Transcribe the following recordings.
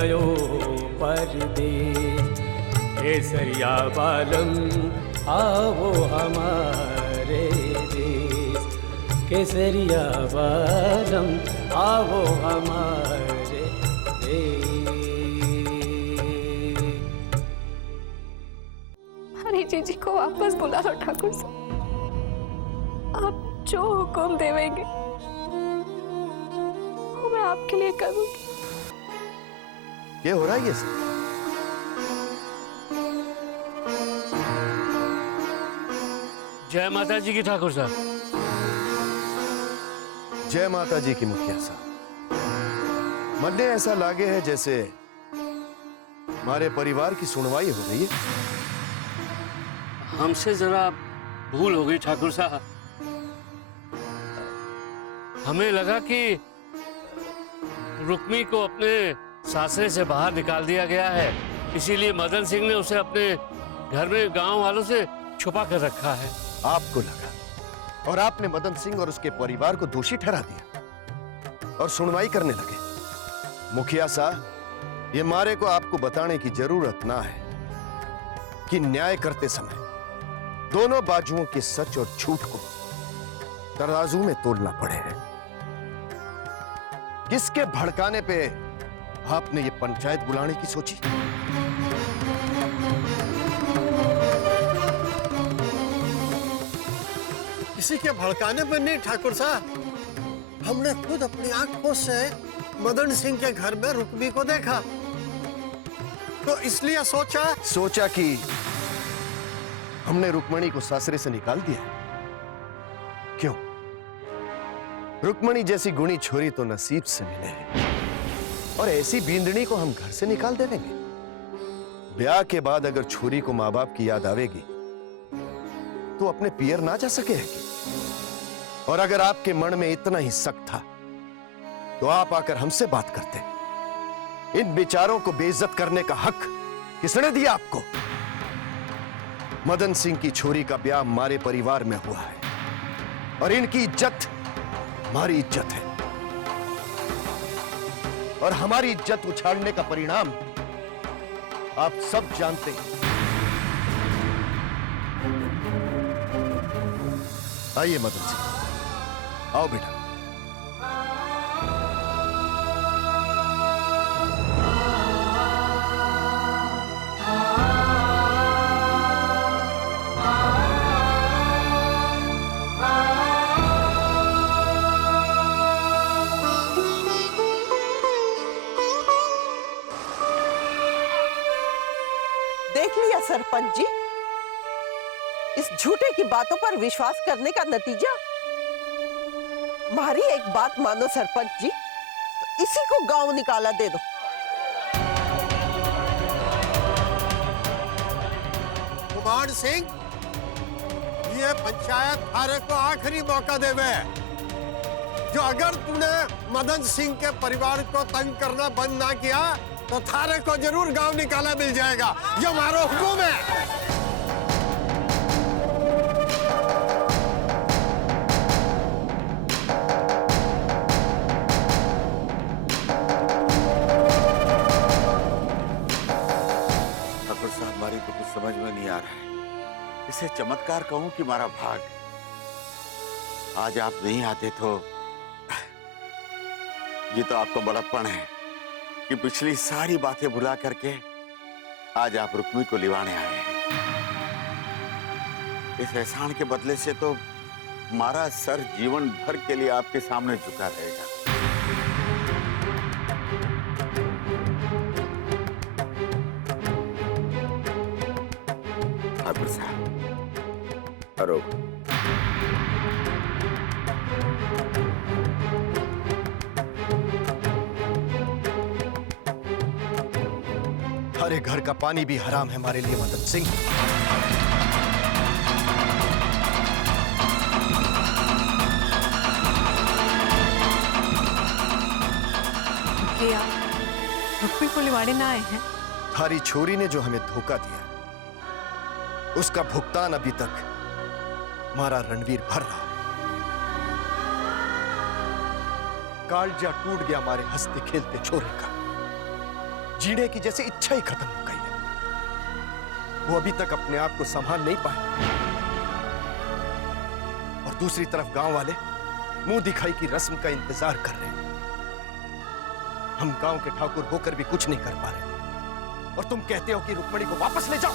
गयो परदेश। केसरिया बालम आओ हमारे देश, केसरिया बालम आओ हमारे देश। हमारी जीजी को वापस बुला लो ठाकुर साहब, आप जो हुक्म देवेंगे वो मैं आपके लिए करूंगी। ये हो रहा है ये सब? जय माता जी की ठाकुर साहब। जय माता जी की मुखिया साहब। मन ने ऐसा लागे है जैसे हमारे परिवार की सुनवाई हो रही है। हमसे जरा भूल हो गई ठाकुर साहब। हमें लगा कि रुक्मी को अपने सासरे से बाहर निकाल दिया गया है, इसीलिए मदन सिंह ने उसे अपने घर में गांव वालों से छुपा कर रखा है। आपको लगा और आपने मदन सिंह और उसके परिवार को दोषी ठहरा दिया और सुनवाई करने लगे। मुखिया साहब, ये मारे को आपको बताने की जरूरत ना है कि न्याय करते समय दोनों बाजुओं के सच और झूठ को तराजू में तोलना पड़ेगा। किसके भड़काने पे आपने ये पंचायत बुलाने की सोची? किसी के भड़काने पर नहीं ठाकुर साहब, हमने खुद अपनी आंखों से मदन सिंह के घर में रुक्मी को देखा, तो इसलिए सोचा कि हमने रुक्मणी को सासरे से निकाल दिया। क्यों? रुक्मणी जैसी गुणी छोरी तो नसीब से मिले है, और ऐसी बींदनी को हम घर से निकाल देंगे? ब्याह के बाद अगर छोरी को माँ बाप की याद आवेगी तो अपने पियर ना जा सकेगी। और अगर आपके मन में इतना ही शक था तो आप आकर हमसे बात करते। इन बेचारों को बेइज्जत करने का हक किसने दिया आपको? मदन सिंह की छोरी का ब्याह हमारे परिवार में हुआ है और इनकी इज्जत हमारी इज्जत है, और हमारी इज्जत उछालने का परिणाम आप सब जानते हैं। आइए मदन सिंह, आओ बेटा। देख लिया सरपंच जी, इस झूठे की बातों पर विश्वास करने का नतीजा। हमारी एक बात मानो सरपंच जी, तो इसी को गांव निकाला दे दो। कुमार सिंह, ये पंचायत थारे को आखिरी मौका देवे, जो अगर तूने मदन सिंह के परिवार को तंग करना बंद ना किया तो थारे को जरूर गांव निकाला मिल जाएगा। ये हमारा हुक्म है। ठाकुर साहब, हमारी तो कुछ समझ में नहीं आ रहा है। इसे चमत्कार कहूं कि हमारा भाग। आज आप नहीं आते तो ये तो आपका बड़प्पन है कि पिछली सारी बातें भुला करके आज आप रुक्मी को लिवाने आए हैं। इस एहसान के बदले से तो हमारा सर जीवन भर के लिए आपके सामने झुका रहेगा। ठाकुर साहब, अरोग हरे घर का पानी भी हराम है हमारे लिए मदन सिंह। रुक्मी को लिवाड़े ना आए हैं। थारी छोरी ने जो हमें धोखा दिया उसका भुगतान अभी तक हमारा रणवीर भर रहा है। कालजा टूट गया हमारे हंसते खेलते छोरे का, जीने की जैसे इच्छा ही खत्म हो गई है। वो अभी तक अपने आप को संभाल नहीं पाए और दूसरी तरफ गांव वाले मुंह दिखाई की रस्म का इंतजार कर रहे हैं। हम गांव के ठाकुर होकर भी कुछ नहीं कर पा रहे और तुम कहते हो कि रुक्मणी को वापस ले जाओ।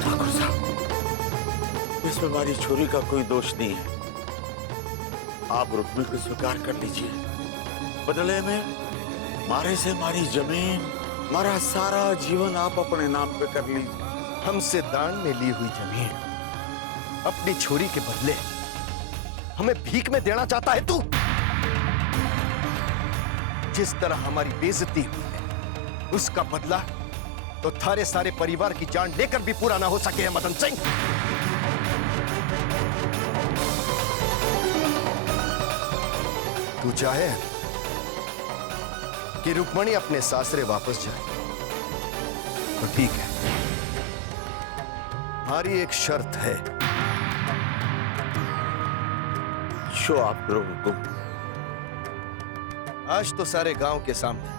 ठाकुर साहब, इसमें हमारी छोरी का कोई दोष नहीं है। आप रुक्मिणी को स्वीकार कर लीजिए। बदले में मारे से हमारी जमीन, हमारा सारा जीवन आप अपने नाम पे कर लीजिए। हमसे दान में ली हुई जमीन अपनी छोरी के बदले हमें भीख में देना चाहता है तू? जिस तरह हमारी बेइज्जती हुई है उसका बदला तो थारे सारे परिवार की जान लेकर भी पूरा ना हो सके है मदन सिंह। तू चाहे कि रुक्मणी अपने सासरे वापस जाए तो ठीक है, हमारी एक शर्त है। जो आप हुकुम। आज तो सारे गांव के सामने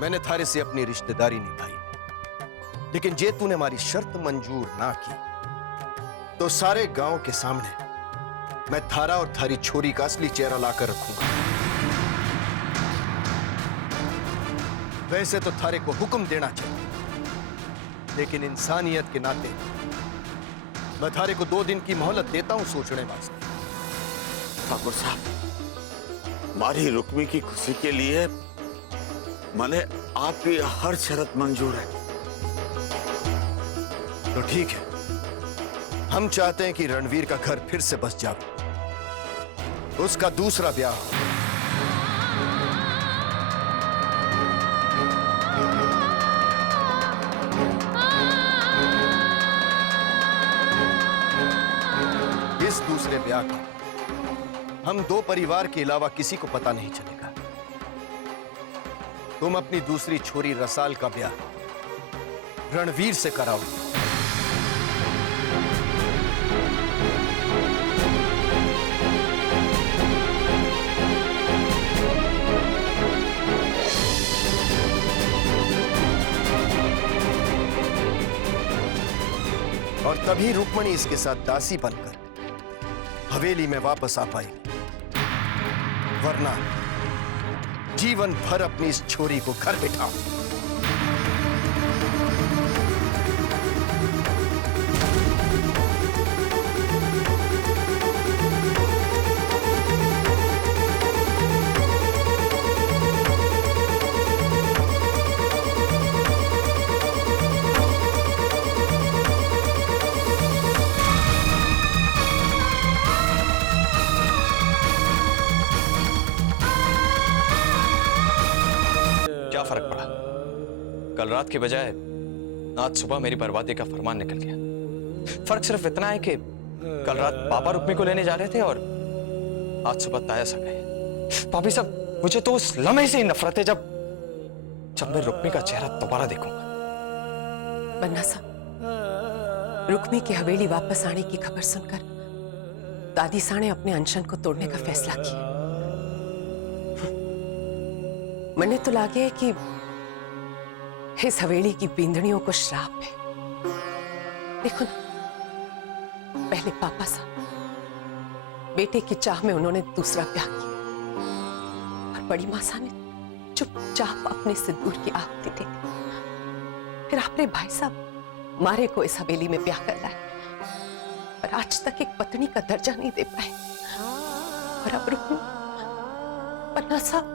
मैंने थारे से अपनी रिश्तेदारी निभाई, लेकिन जे तूने हमारी शर्त मंजूर ना की तो सारे गांव के सामने मैं थारा और थारी छोरी का असली चेहरा लाकर रखूंगा। वैसे तो थारे को हुक्म देना चाहिए, लेकिन इंसानियत के नाते मैं थारे को 2 दिन की मोहलत देता हूं सोचने वास्ते। ठाकुर साहब, हमारी रुक्मी की खुशी के लिए मैंने आपकी हर शर्त मंजूर है। तो ठीक है, हम चाहते हैं कि रणवीर का घर फिर से बस जाए, उसका दूसरा ब्याह हो। इस दूसरे ब्याह का हम 2 परिवार के अलावा किसी को पता नहीं चलेगा। तुम अपनी दूसरी छोरी रसाल का ब्याह रणवीर से कराओ। और तभी रुक्मणी इसके साथ दासी बनकर हवेली में वापस आ पाएगी, वरना जीवन भर अपनी इस छोरी को घर बिठाओ। क्या फर्क पड़ा? कल रात के बजाय आज सुबह मेरी बर्बादी का फरमान निकल गया। फर्क सिर्फ इतना है कि कल रात पापा रुक्मी को लेने जा रहे थे और आज सुबह ताया सग गए। पापी साहब, मुझे तो उस लम्हे से ही नफरत है जब मैं रुक्मी का चेहरा दोबारा देखूंगा। बन्ना साहब, रुक्मी की हवेली वापस आने की खबर सुनकर दादी सा ने अपने अनशन को तोड़ने का फैसला किया। मन्ने तो लागे है कि इस हवेली की बींदड़ियों को श्राप है। देखो ना, पहले पापा साहब बेटे की चाह में उन्होंने दूसरा ब्याह किया और बड़ी मां सा ने चुपचाप अपने सिंदूर की आहुति दे दी। फिर आपने भाई साहब मारे को इस हवेली में ब्याह कर लाए और आज तक एक पत्नी का दर्जा नहीं दे पाए। और अब रुक्मी, पन्ना साहब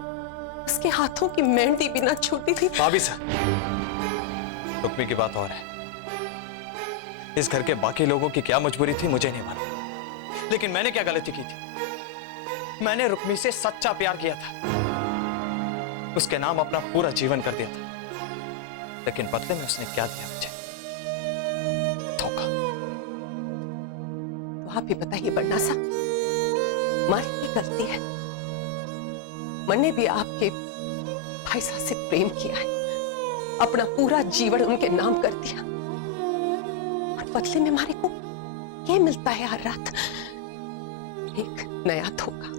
उसके हाथों की मेहंदी भी ना छूटी थी। भाभी साहब, रुक्मी की बात और है। इस घर के बाकी लोगों की क्या मजबूरी थी मुझे नहीं मालूम, लेकिन मैंने क्या गलती की थी? मैंने रुक्मी से सच्चा प्यार किया था, उसके नाम अपना पूरा जीवन कर दिया था, लेकिन बदले में उसने क्या दिया मुझे? धोखा। तो आप ही बताइए बन्ना साहब, हमारी की गलती है? मैंने भी आपके भाई साहब से प्रेम किया है, अपना पूरा जीवन उनके नाम कर दिया, और बदले में हमारे को क्या मिलता है हर रात? एक नया धोखा,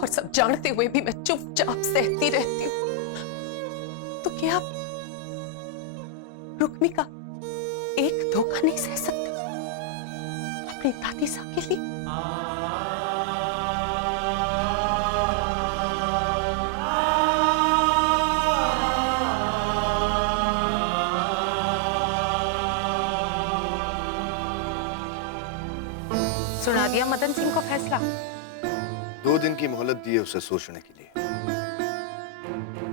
और सब जानते हुए भी मैं चुपचाप सहती रहती हूँ। तो क्या आप रुक्मी का एक धोखा नहीं सह सकते अपनी दादी साहब के लिए? सुना दिया मदन सिंह को फैसला? 2 दिन की मोहलत दी है उसे सोचने के लिए।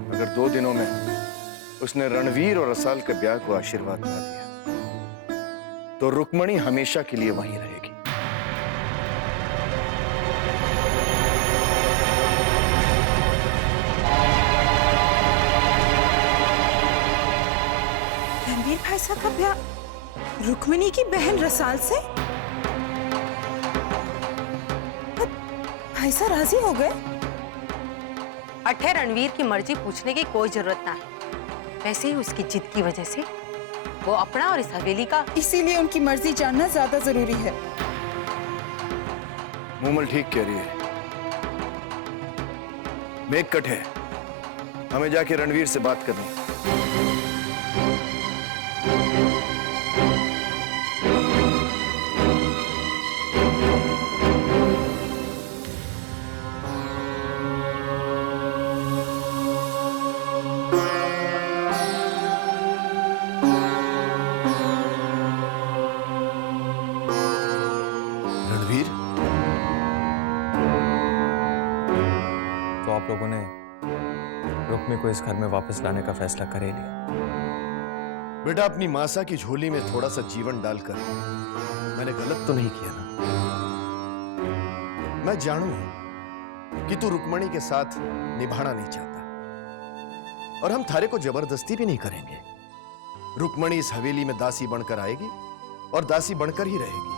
अगर 2 दिनों में उसने रणवीर और रसाल के ब्याह को आशीर्वाद ना दिया तो रुक्मणी हमेशा के लिए वहीं रहेगी। रणवीर भाई साहब का ब्याह रुक्मिणी की बहन रसाल से? भाई साहब राजी हो गए? अठे रणवीर की मर्जी पूछने की कोई जरूरत ना है। वैसे ही उसकी जिद की वजह से वो अपना और इस हवेली का, इसीलिए उनकी मर्जी जानना ज्यादा जरूरी है। मूमल ठीक कह रही है। मेघ कट है, हमें जाके रणवीर से बात करनी है। तो आप लोगों ने रुक्मी को इस घर में वापस लाने का फैसला कर ही लिया? बेटा, अपनी मासा की झोली में थोड़ा सा जीवन डालकर मैंने गलत तो नहीं किया ना? मैं जानू कि तू रुक्मणी के साथ निभाना नहीं चाहता, और हम थारे को जबरदस्ती भी नहीं करेंगे। रुक्मणी इस हवेली में दासी बनकर आएगी और दासी बनकर ही रहेगी,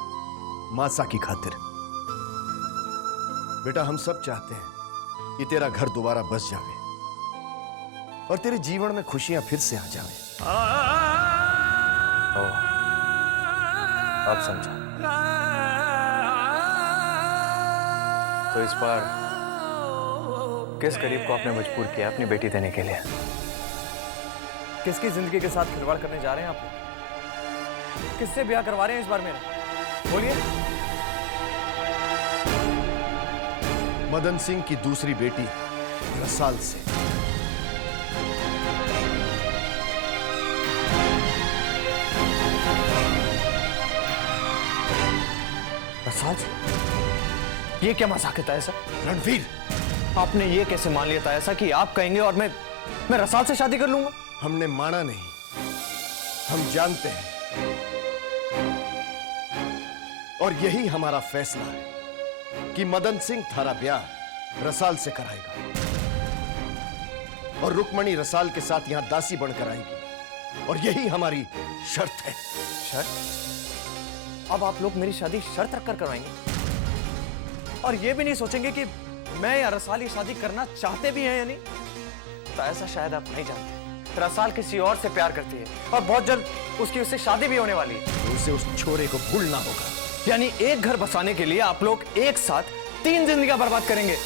मासा की खातिर। बेटा, हम सब चाहते हैं कि तेरा घर दोबारा बस जावे और तेरे जीवन में खुशियां फिर से आ जावे। अब समझा। तो इस बार किस गरीब को आपने मजबूर किया अपनी बेटी देने के लिए? किसकी जिंदगी के साथ खिलवाड़ करने जा रहे हैं आप लोग? किससे ब्याह करवा रहे हैं इस बार मेरा? बोलिए। मदन सिंह की दूसरी बेटी रसाल से। रसाल से? ये क्या मजाक है तायसा? रणवीर, आपने ये कैसे मान लिया तायसा कि आप कहेंगे और मैं रसाल से शादी कर लूंगा? हमने माना नहीं, हम जानते हैं, और यही हमारा फैसला है कि मदन सिंह थारा ब्याह रसाल से कराएगा और रुक्मणी रसाल के साथ यहां दासी बनकर आएगी, और यही हमारी शर्त है। शर्त? अब आप लोग मेरी शादी शर्त रखकर करवाएंगे और ये भी नहीं सोचेंगे कि मैं या रसाल ये शादी करना चाहते भी हैं या नहीं? तो ऐसा शायद आप नहीं जानते, रसाल किसी और से प्यार करती है और बहुत जल्द उससे शादी भी होने वाली है। तो उसे उस छोरे को भूलना होगा। यानी एक घर बसाने के लिए आप लोग एक साथ 3 जिंदगियां बर्बाद करेंगे।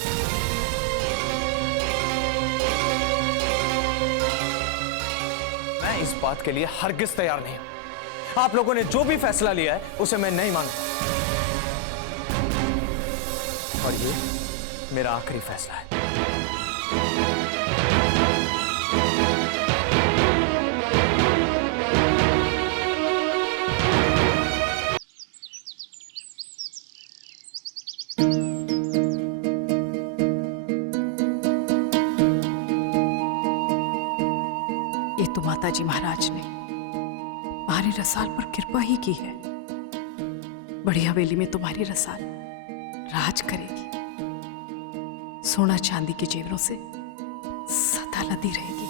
मैं इस बात के लिए हरगिज तैयार नहीं हूं। आप लोगों ने जो भी फैसला लिया है उसे मैं नहीं मानता, और ये मेरा आखिरी फैसला है। माताजी महाराज ने तुम्हारी रसाल पर कृपा ही की है। बड़ी हवेली में तुम्हारी रसाल राज करेगी, सोना चांदी के जेवरों से सदा लदी रहेगी।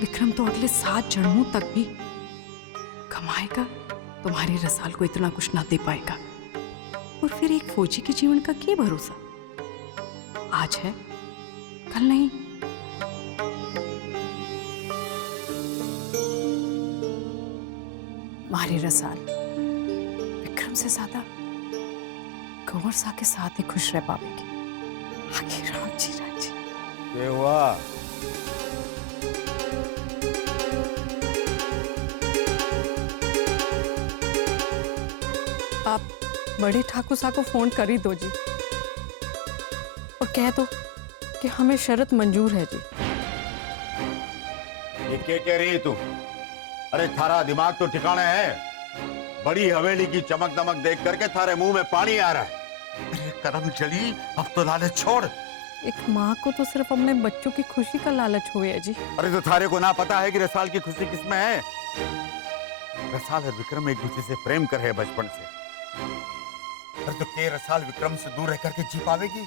विक्रम तो अगले 7 जन्मों तक भी कमाएगा, तुम्हारी रसाल को इतना कुछ ना दे पाएगा। और फिर एक फौजी के जीवन का क्या भरोसा? आज है कल नहीं। मारी रसाल विक्रम से ज्यादा कंवर सा के साथ ही खुश रह पाएगी। आखिर राम जी राजी। ये हुआ आप बड़े ठाकुर सा को फोन कर ही दो जी और कह दो कि हमें शर्त मंजूर है जी। ये क्या कह रही है तू? अरे थारा दिमाग तो ठिकाने है। बड़ी हवेली की चमक दमक देख करके थारे मुंह में पानी आ रहा है। अरे करम चली, अब तो लालच छोड़। एक माँ को तो सिर्फ अपने बच्चों की खुशी का लालच हुआ है जी। अरे तो थारे को ना पता है कि रसाल की खुशी किसमें है? रसाल और विक्रम एक दूसरे से प्रेम कर रहे हैं बचपन से। अरे तो के रसाल विक्रम से दूर रह करके जी पावेगी,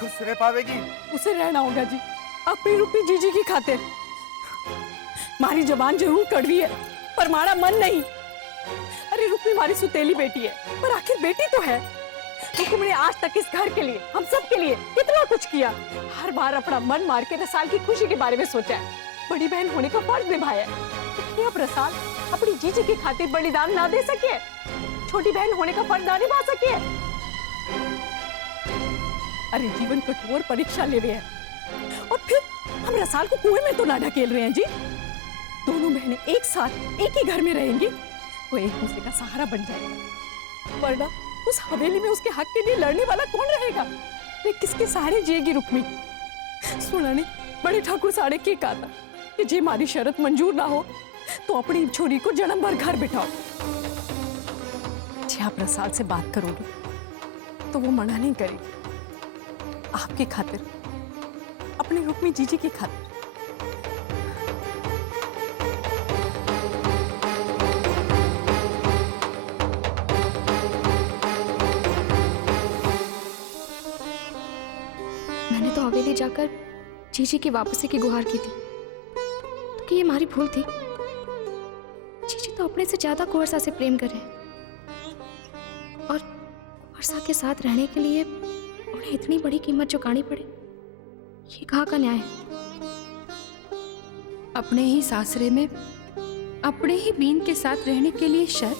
खुश रह पावेगी? उसे रहना होगा जी अपनी रूपी जीजी की खातिर। मारी जबान जरूर कड़वी है पर मारा मन नहीं। अरे रुक्मी हमारी सुतेली बेटी है पर आखिर बेटी तो है। रुक्मी ने आज तक इस घर के लिए, हम सब के लिए कितना कुछ किया। हर बार अपना मन मार के रसाल की खुशी के बारे में सोचा है, बड़ी बहन होने का फर्ज निभाया है। तो अब रसाल अपनी जीजी की खातिर बलिदान ना दे सके, छोटी बहन होने का फर्ज ना निभा सके। अरे जीवन कठोर परीक्षा ले रहे हैं और फिर हम रसाल को कुएं में तो ना ढकेल रहे हैं जी। दोनों बहनें एक साथ एक ही घर में रहेंगी तो एक दूसरे का सहारा बन जाएगा। वरना उस हवेली में उसके हक के लिए लड़ने वाला कौन रहेगा? वे किसके सहारे जिएगी रुक्मी? सुना नहीं बड़े ठाकुर साड़े के कहा था कि जे हमारी शर्त मंजूर ना हो तो अपनी छोरी को जन्म भर घर बिठाओ। जी आप रसाल से बात करोगे तो वो मना नहीं करेगी। आपकी खातिर, अपनी रुक्मी जीजी की खातिर। मैंने तो हवेली जाकर जीजी की वापसी की गुहार की थी तो कि ये हमारी भूल थी। जीजी तो अपने से ज्यादा कुंवर से प्रेम करे और कुंवर के साथ रहने के लिए उन्हें इतनी बड़ी कीमत चुकानी पड़े, ये कहाँ का न्याय है? अपने ही सासरे में अपने ही बीन के साथ रहने के लिए शर्त?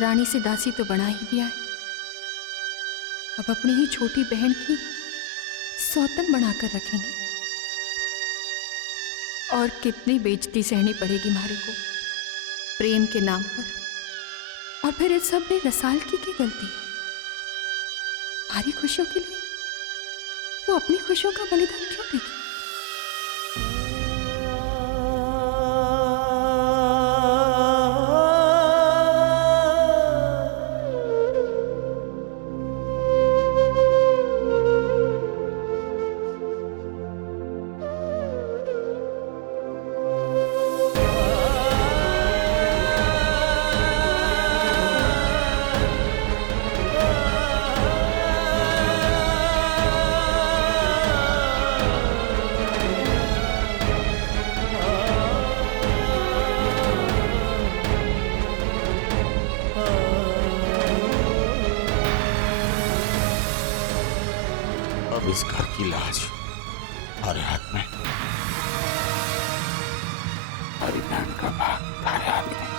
रानी से दासी तो बना ही दिया है, अब अपनी ही छोटी बहन की सौतन बनाकर रखेंगे। और कितनी बेइज्जती सहनी पड़ेगी मारे को प्रेम के नाम पर। और फिर इस सब में रसाल की गलती है? हमारी खुशियों के लिए वो अपनी खुशियों का बलिदान क्यों देगी? अब इस घर की लाज हमारे हाथ में, हमारी बहन का भाग हमारे हाथ में।